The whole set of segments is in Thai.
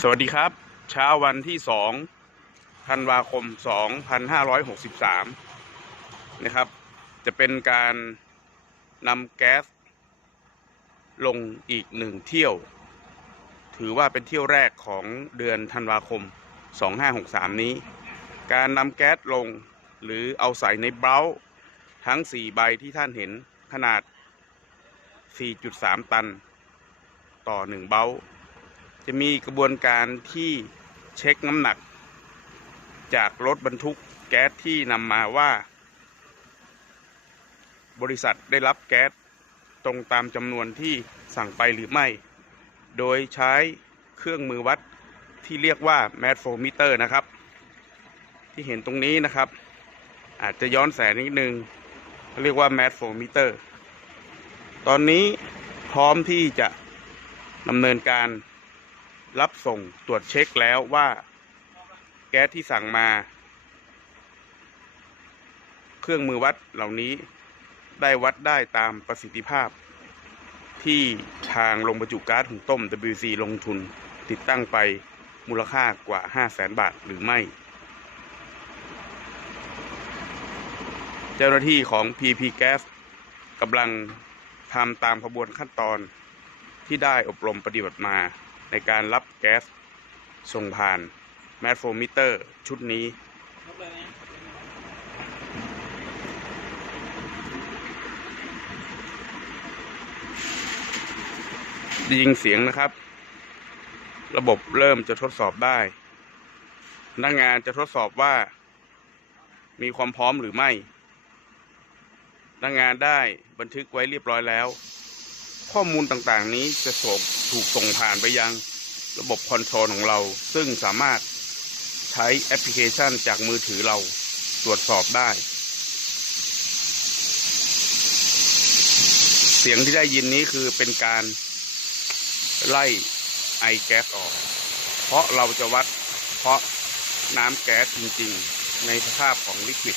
สวัสดีครับ เช้าวันที่สองธันวาคม2563นห้าร้อยหกสิบสามนะครับ จะเป็นการนำแก๊ส ลงอีกหนึ่งเที่ยว ถือว่าเป็นเที่ยวแรกของเดือนธันวาคม2563นี้ การนำแก๊สลงหรือเอาใส่ในเบราทั้ง4ใบที่ท่านเห็นขนาด 4.3 ตัน ต่อ1เบ้า จะมีกระบวนการที่เช็คน้ำหนัก จากรถบรรทุกแก๊สที่นำมาว่า บริษัทได้รับแก๊สตรงตามจำนวนที่สั่งไปหรือไม่ โดยใช้เครื่องมือวัดที่เรียกว่าแมสโฟมิเตอร์นะครับ ที่เห็นตรงนี้นะครับ อาจจะย้อนแสงนิดนึงเรียกว่าแมสโฟมิเตอร์ตอนนี้พร้อมที่จะดำเนินการ รับส่งตรวจเช็คแล้วว่า แก๊สที่สั่งมา เครื่องมือวัดเหล่านี้ได้วัดได้ตามประสิทธิภาพ ที่ทางโรงบรรจุก๊าซหุงต้ม WC ลงทุนติดตั้งไปมูลค่ากว่า 5 0 0แสนบาทหรือไม่ เจ้าหน้าที่ของ PP Gas กำลังทำตามขบวนขั้นตอนที่ได้อบรมปฏิบัติมา ในการรับแก๊สส่งผ่านแมสโฟมิเตอร์ชุดนี้ ได้ยิงเสียงนะครับ ระบบเริ่มจะทดสอบได้พนักงานจะทดสอบว่า มีความพร้อมหรือไม่พนักงานได้บันทึกไว้เรียบร้อยแล้ว ข้อมูลต่างๆนี้จะส่งถูกส่งผ่านไปยังระบบคอนโทรลของเรา ซึ่งสามารถใช้แอปพลิเคชันจากมือถือเราตรวจสอบได้ เสียงที่ได้ยินนี้คือเป็นการไล่ไอแก๊สออก เพราะเราจะวัดเพราะน้ำแก๊สจริง ๆ ในสภาพของลิควิด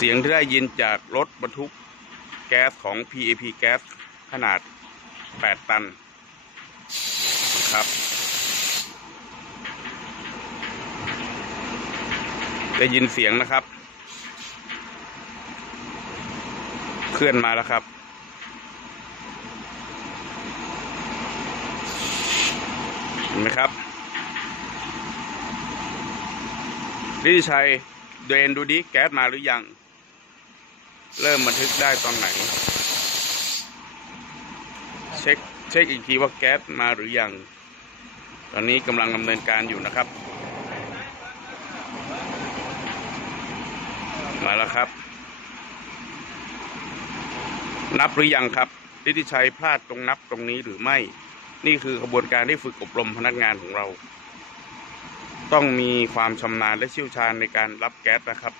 สียงที่ได้ยินจากรถบรรทุกแก๊สของ PAP แก๊สขนาด 8 ตันครับ ได้ยินเสียงนะครับ เคลื่อนมาแล้วครับเห็นไหมครับลิธิชัยเดนดูดิแก๊สมาหรือยัง เริ่มบันทึกได้ตอนไหน เช็คเช็คอีกทีว่าแก๊สมาหรือยัง ตอนนี้กำลังดำเนินการอยู่นะครับ มาแล้วครับ นับหรือยังครับลิธิชัยพลาดตรงนับตรงนี้หรือไม่ นี่คือกระบวนการที่ฝึกอบรมพนักงานของเรา ต้องมีความชำนาญและเชี่ยวชาญในการรับแก๊สนะครับ